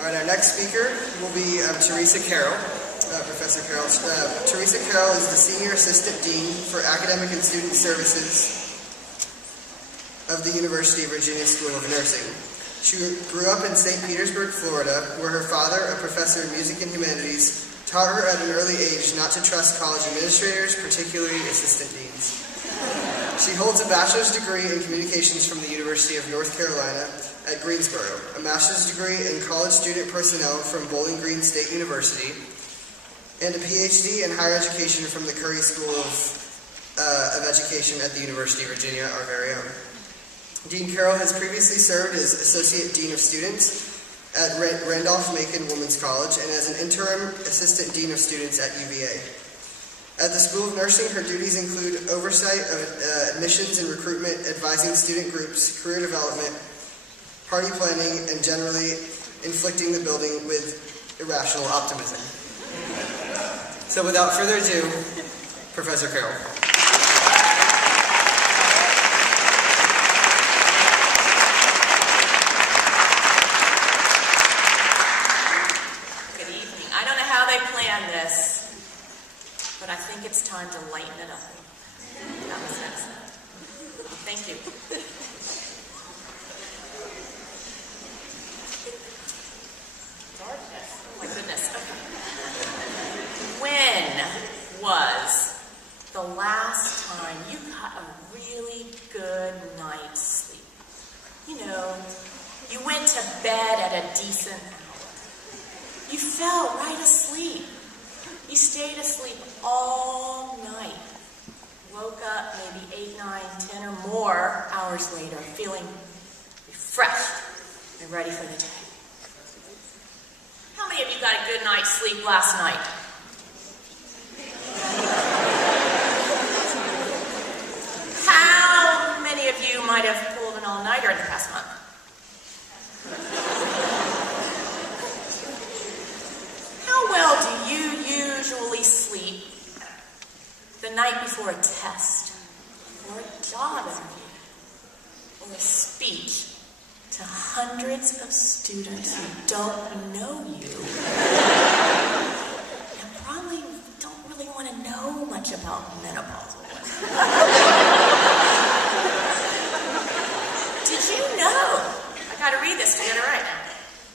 All right, our next speaker will be Theresa Carroll, Professor Carroll. Theresa Carroll is the Senior Assistant Dean for Academic and Student Services of the University of Virginia School of Nursing. She grew up in St. Petersburg, Florida, where her father, a professor in music and humanities, taught her at an early age not to trust college administrators, particularly assistant deans. She holds a bachelor's degree in communications from the University of North Carolina at Greensboro, a master's degree in college student personnel from Bowling Green State University, and a PhD in higher education from the Curry School of Education at the University of Virginia, our very own. Dean Carroll has previously served as Associate Dean of Students at Randolph-Macon Women's College and as an interim Assistant Dean of Students at UVA. At the School of Nursing, her duties include oversight of admissions and recruitment, advising student groups, career development, party planning, and generally inflicting the building with irrational optimism. So without further ado, Professor Carroll. Good evening. I don't know how they planned this, but I think it's time to lighten it up. That was excellent. Thank you. Darkness. Oh my goodness. Okay. When was the last time you got a really good night's sleep? You know, you went to bed at a decent hour. You fell right asleep. You stayed asleep all night. Woke up maybe 8, 9, 10 or more hours later, feeling refreshed and ready for the day. How many of you got a good night's sleep last night? How many of you might have pulled an all-nighter in the past month? How well do you usually sleep the night before a test, or a job interview, or a speech to hundreds of students who don't know you and probably don't really want to know much about menopausal women? Did you know, I got to read this together right now,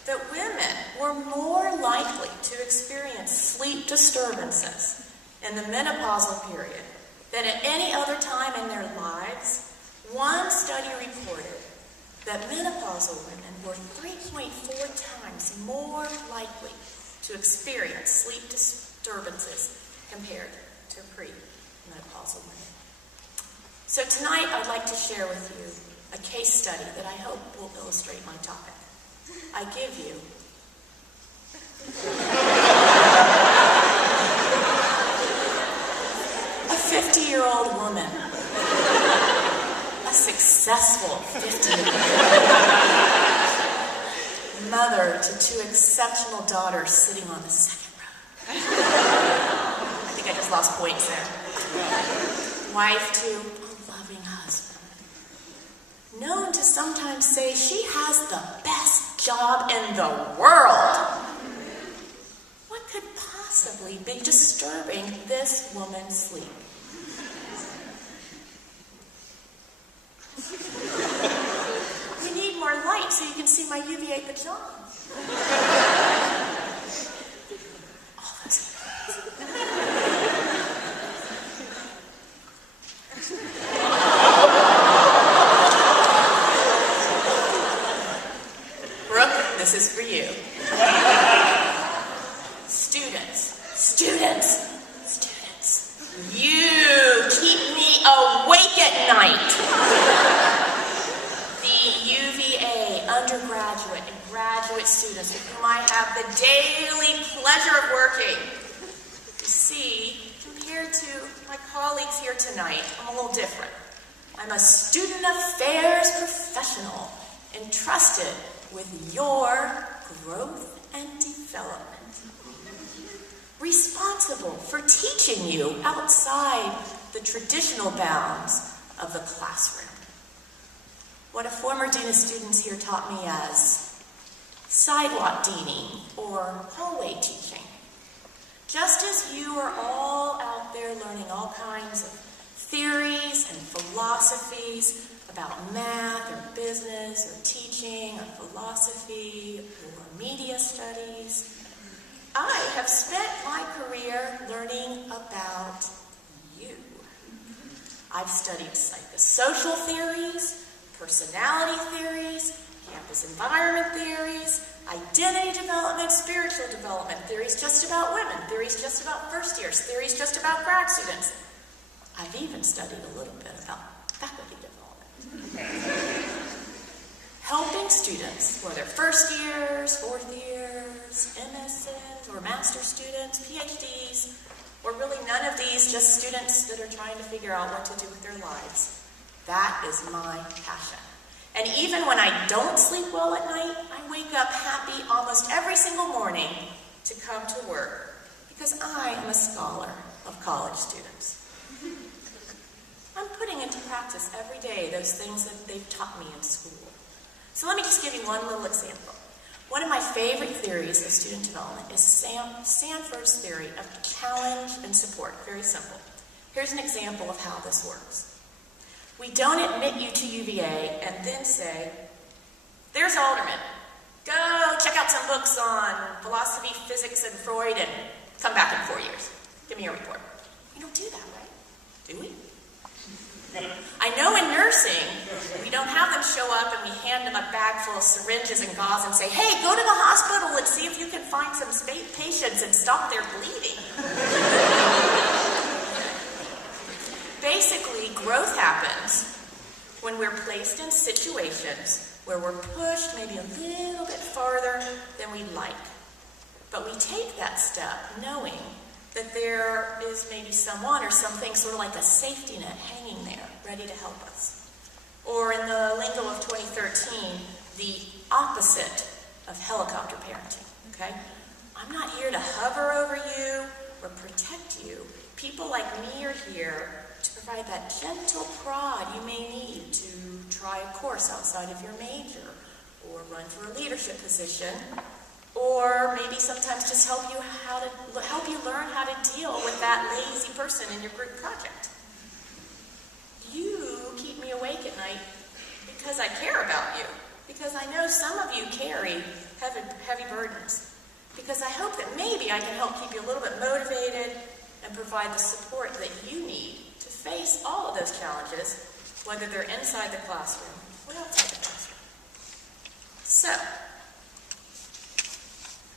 that women were more likely to experience sleep disturbances in the menopausal period than at any other time in their lives? One study reported that menopausal women were 3.4 times more likely to experience sleep disturbances compared to pre-menopausal women. So tonight I'd like to share with you a case study that I hope will illustrate my topic. I give you a 50-year-old woman, a successful 50-year-old mother to 2 exceptional daughters sitting on the second row. I think I just lost points there. Wife to a loving husband. Known to sometimes say she has the best job in the world. What could possibly be disturbing this woman's sleep? We need more light so you can see my UVA pajamas. All those Brooke, this is for you. Students, you keep me awake at night. The UVA undergraduate and graduate students with whom I have the daily pleasure of working. You see, compared to my colleagues here tonight, I'm a little different. I'm a student affairs professional entrusted with your growth and development. Responsible for teaching you outside the traditional bounds of the classroom. What a former dean of students here taught me as sidewalk deaning, or hallway teaching. Just as you are all out there learning all kinds of theories and philosophies about math or business or teaching or philosophy or media studies, I have spent my career learning about you. I've studied psychosocial theories, personality theories, campus environment theories, identity development, spiritual development, theories just about women, theories just about first years, theories just about grad students. I've even studied a little bit about faculty development. Helping students, whether first years, fourth years, MSNs, or master students, PhDs, or really none of these, just students that are trying to figure out what to do with their lives. That is my passion. And even when I don't sleep well at night, I wake up happy almost every single morning to come to work because I am a scholar of college students. I'm putting into practice every day those things that they've taught me in school. So let me just give you one little example. One of my favorite theories of student development is Sanford's theory of challenge and support. Very simple. Here's an example of how this works. We don't admit you to UVA and then say, there's Alderman. Go check out some books on philosophy, physics, and Freud and come back in 4 years. Give me a report. We don't do that, right? Do we? I know in nursing, we don't have them show up and we hand them a bag full of syringes and gauze and say, hey, go to the hospital and see if you can find some patients and stop their bleeding. Basically, growth happens when we're placed in situations where we're pushed maybe a little bit farther than we'd like. But we take that step knowing that there is maybe someone or something sort of like a safety net hanging there, ready to help us. Or in the lingo of 2013, the opposite of helicopter parenting, okay? I'm not here to hover over you or protect you. People like me are here to provide that gentle prod you may need to try a course outside of your major, or run for a leadership position, or maybe sometimes just help you learn how to deal with that lazy person in your group project. You keep me awake at night because I care about you, because I know some of you carry heavy burdens, because I hope that maybe I can help keep you a little bit motivated and provide the support that you need to face all of those challenges, whether they're inside the classroom or outside the classroom. So,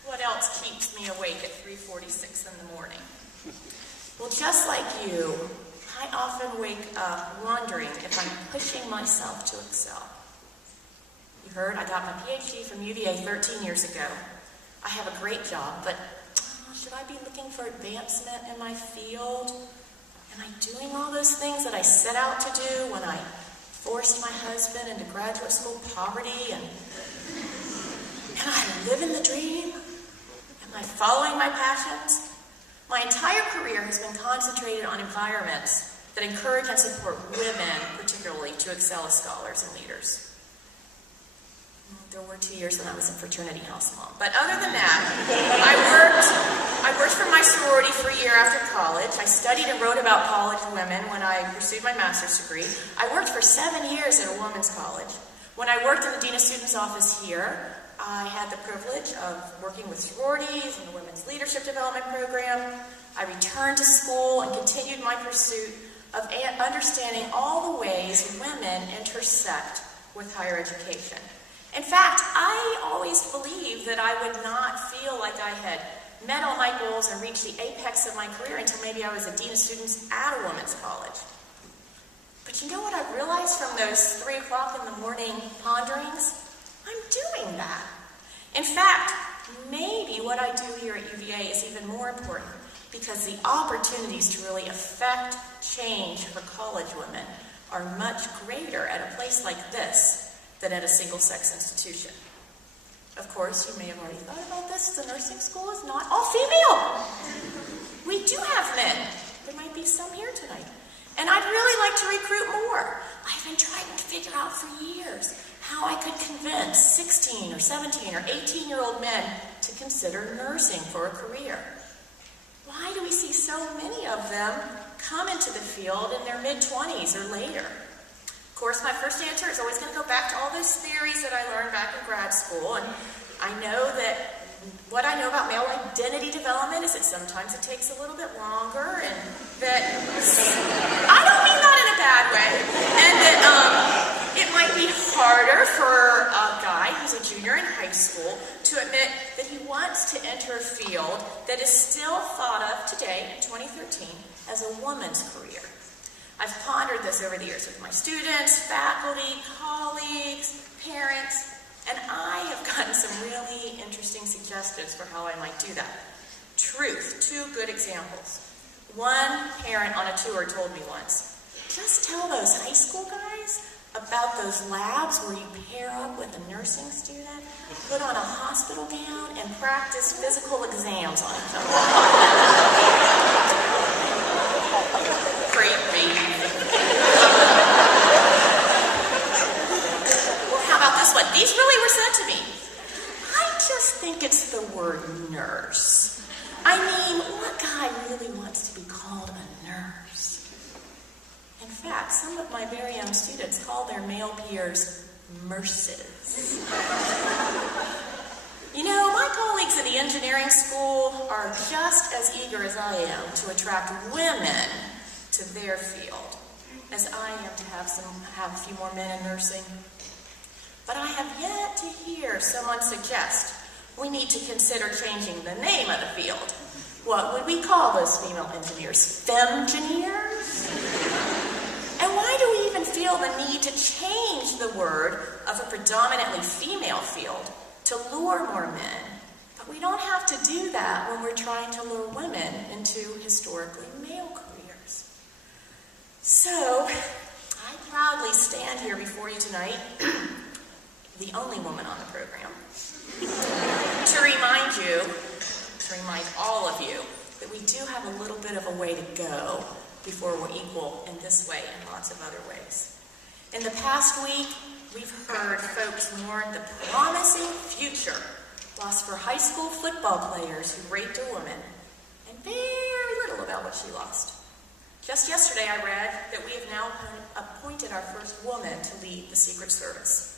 what else keeps me awake at 3:46 in the morning? Well, just like you, I often wake up wondering if I'm pushing myself to excel. You heard, I got my PhD from UVA 13 years ago. I have a great job, but should I be looking for advancement in my field? Am I doing all those things that I set out to do when I forced my husband into graduate school poverty? And am I living the dream? Am I following my passions? My entire career has been concentrated on environments that encourage and support women, particularly, to excel as scholars and leaders. There were 2 years when I was a fraternity house mom. But other than that, I worked for my sorority for a year after college. I studied and wrote about college women when I pursued my master's degree. I worked for 7 years at a women's college. When I worked in the Dean of Students office here, I had the privilege of working with sororities and the Women's Leadership Development Program. I returned to school and continued my pursuit of understanding all the ways women intersect with higher education. In fact, I always believed that I would not feel like I had met all my goals and reached the apex of my career until maybe I was a Dean of Students at a women's college. But you know what I realized from those 3 o'clock in the morning ponderings? I'm doing that. In fact, maybe what I do here at UVA is even more important, because the opportunities to really affect change for college women are much greater at a place like this than at a single-sex institution. Of course, you may have already thought about this. The nursing school is not all female. We do have men. There might be some here tonight. And I'd really like to recruit more. I've been trying to figure out for years, how I could convince 16 or 17 or 18-year-old men to consider nursing for a career. Why do we see so many of them come into the field in their mid-20s or later? Of course, my first answer is always going to go back to all those theories that I learned back in grad school, and I know that what I know about male identity development is that sometimes it takes a little bit longer, and that, I don't mean that in a bad way, and that it might be harder for a guy who's a junior in high school to admit that he wants to enter a field that is still thought of today in 2013 as a woman's career. I've pondered this over the years with my students, faculty, colleagues, parents, and I have gotten some really interesting suggestions for how I might do that. Truth, 2 good examples. One parent on a tour told me once, just tell those high school guys about those labs where you pair up with a nursing student, put on a hospital gown, and practice physical exams on each other. Creepy. Well, how about this one? These really were sent to me. I just think it's the word nurse. I mean, what guy really wants to be called a nurse? In fact, some of my very young students call their male peers nurses. You know, my colleagues at the engineering school are just as eager as I am to attract women to their field as I am to have a few more men in nursing. But I have yet to hear someone suggest we need to consider changing the name of the field. What would we call those female engineers? Femgineers? And why do we even feel the need to change the word of a predominantly female field to lure more men? But we don't have to do that when we're trying to lure women into historically male careers. So, I proudly stand here before you tonight, the only woman on the program, to remind all of you that we do have a little bit of a way to go before we're equal in this way and lots of other ways. In the past week, we've heard folks mourn the promising future lost for high school football players who raped a woman, and very little about what she lost. Just yesterday I read that we have now appointed our first woman to lead the Secret Service.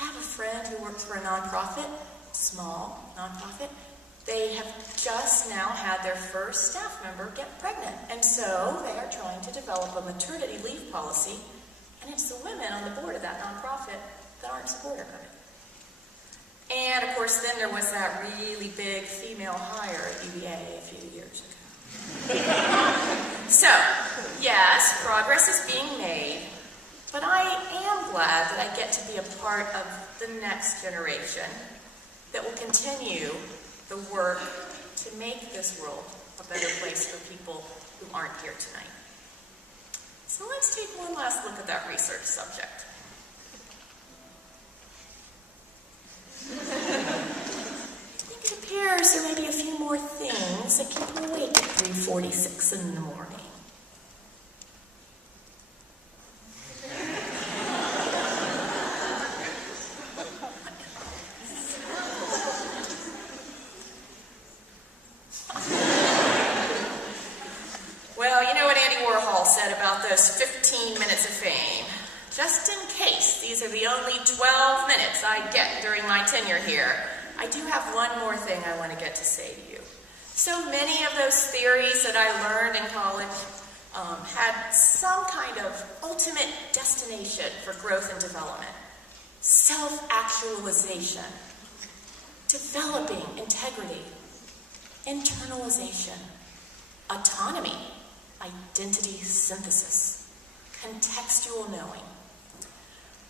I have a friend who works for a nonprofit, small nonprofit. They have just now had their first staff member get pregnant, and so they are trying to develop a maternity leave policy, and it's the women on the board of that nonprofit that aren't supportive of it. And of course, then there was that really big female hire at UVA a few years ago. So, yes, progress is being made, but I am glad that I get to be a part of the next generation that will continue the work to make this world a better place for people who aren't here tonight. So let's take one last look at that research subject. I think it appears there may be a few more things that keep you awake at 3:46 in the morning. About those 15 minutes of fame. Just in case these are the only 12 minutes I get during my tenure here, I do have one more thing I want to get to say to you. So many of those theories that I learned in college had some kind of ultimate destination for growth and development. Self-actualization, developing integrity, internalization, autonomy, identity synthesis, contextual knowing.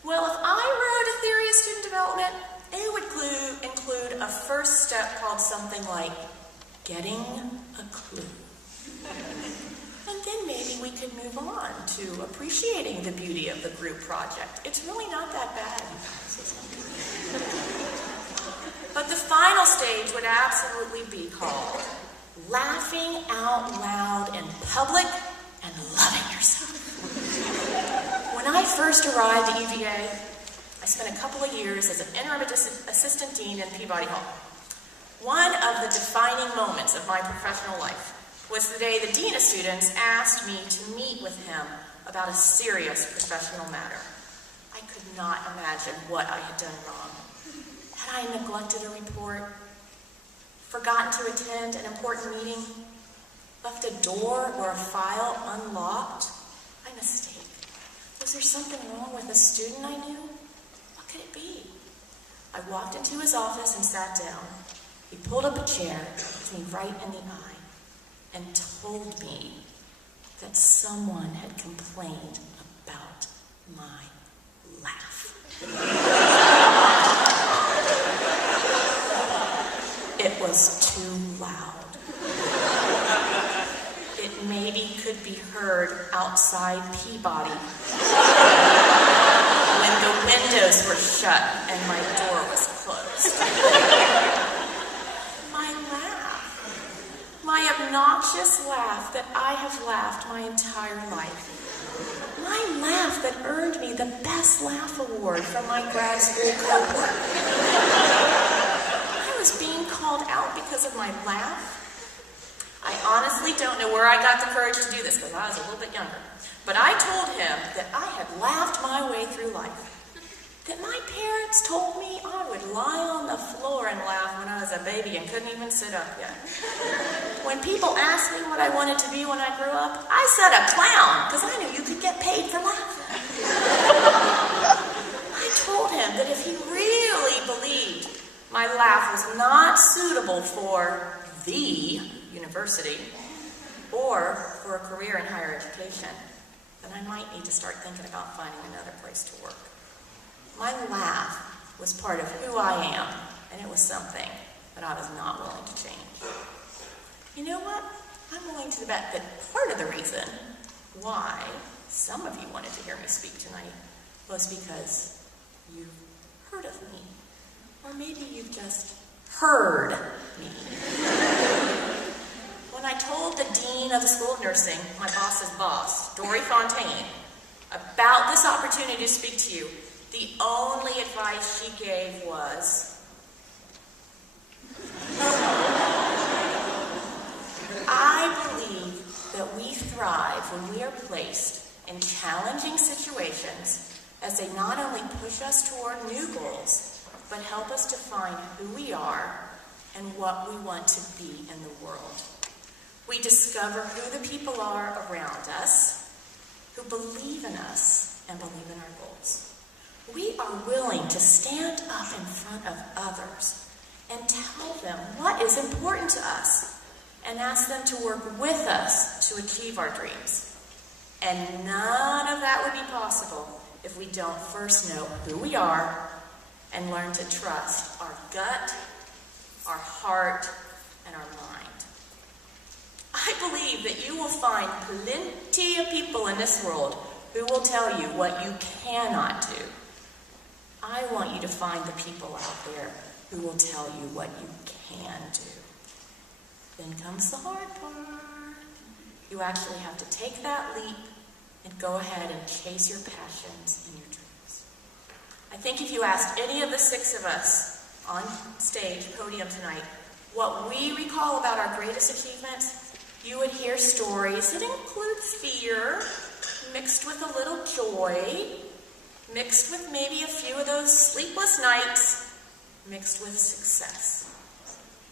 Well, if I wrote a theory of student development, it would include a first step called something like getting a clue. And then maybe we could move on to appreciating the beauty of the group project. It's really not that bad, you guys, isn't it? But the final stage would absolutely be called laughing out loud in public and loving yourself. When I first arrived at UVA, I I spent a couple of years as an interim assistant dean in Peabody Hall. One of the defining moments of my professional life was the day the dean of students asked me to meet with him about a serious professional matter. I could not imagine what I had done wrong. Had I neglected a report, forgotten to attend an important meeting, left a door or a file unlocked? My mistake. Was there something wrong with a student I knew? What could it be? I walked into his office and sat down. He pulled up a chair, looked me right in the eye, and told me that someone had complained about my laugh. It was too loud. It maybe could be heard outside Peabody when the windows were shut and my door was closed. My laugh, my obnoxious laugh that I have laughed my entire life. My laugh that earned me the Best Laugh Award from my grad school cohort. I was being called out because of my laugh. I honestly don't know where I got the courage to do this because I was a little bit younger. But I told him that I had laughed my way through life. That my parents told me I would lie on the floor and laugh when I was a baby and couldn't even sit up yet. When people asked me what I wanted to be when I grew up, I said a clown because I knew you could get paid for laughing. I told him that if he really believed my laugh was not suitable for the university or for a career in higher education, then I might need to start thinking about finding another place to work. My laugh was part of who I am, and it was something that I was not willing to change. You know what? I'm willing to bet that part of the reason why some of you wanted to hear me speak tonight was because you've heard of me. Or maybe you've just heard me. When I told the dean of the School of Nursing, my boss's boss, Dory Fontaine, about this opportunity to speak to you, the only advice she gave was, I believe that we thrive when we are placed in challenging situations as they not only push us toward new goals, but help us to find who we are and what we want to be in the world. We discover who the people are around us, who believe in us and believe in our goals. We are willing to stand up in front of others and tell them what is important to us and ask them to work with us to achieve our dreams. And none of that would be possible if we don't first know who we are and learn to trust our gut, our heart, and our mind. I believe that you will find plenty of people in this world who will tell you what you cannot do. I want you to find the people out there who will tell you what you can do. Then comes the hard part. You actually have to take that leap and go ahead and chase your passions and your dreams. I think if you asked any of the 6 of us on stage, podium tonight, what we recall about our greatest achievements, you would hear stories that include fear, mixed with a little joy, mixed with maybe a few of those sleepless nights, mixed with success.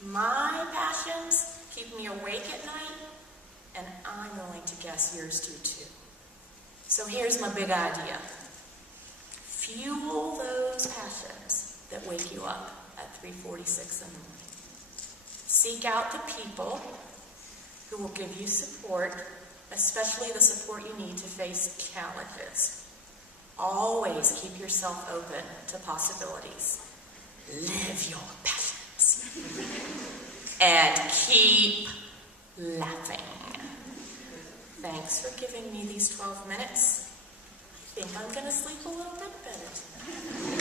My passions keep me awake at night, and I'm willing to guess yours do too. So here's my big idea. Fuel those passions that wake you up at 3:46 in the morning. Seek out the people who will give you support, especially the support you need to face challenges. Always keep yourself open to possibilities. Live your passions. And keep laughing. Thanks for giving me these 12 minutes. I think I'm going to sleep a little bit better tonight.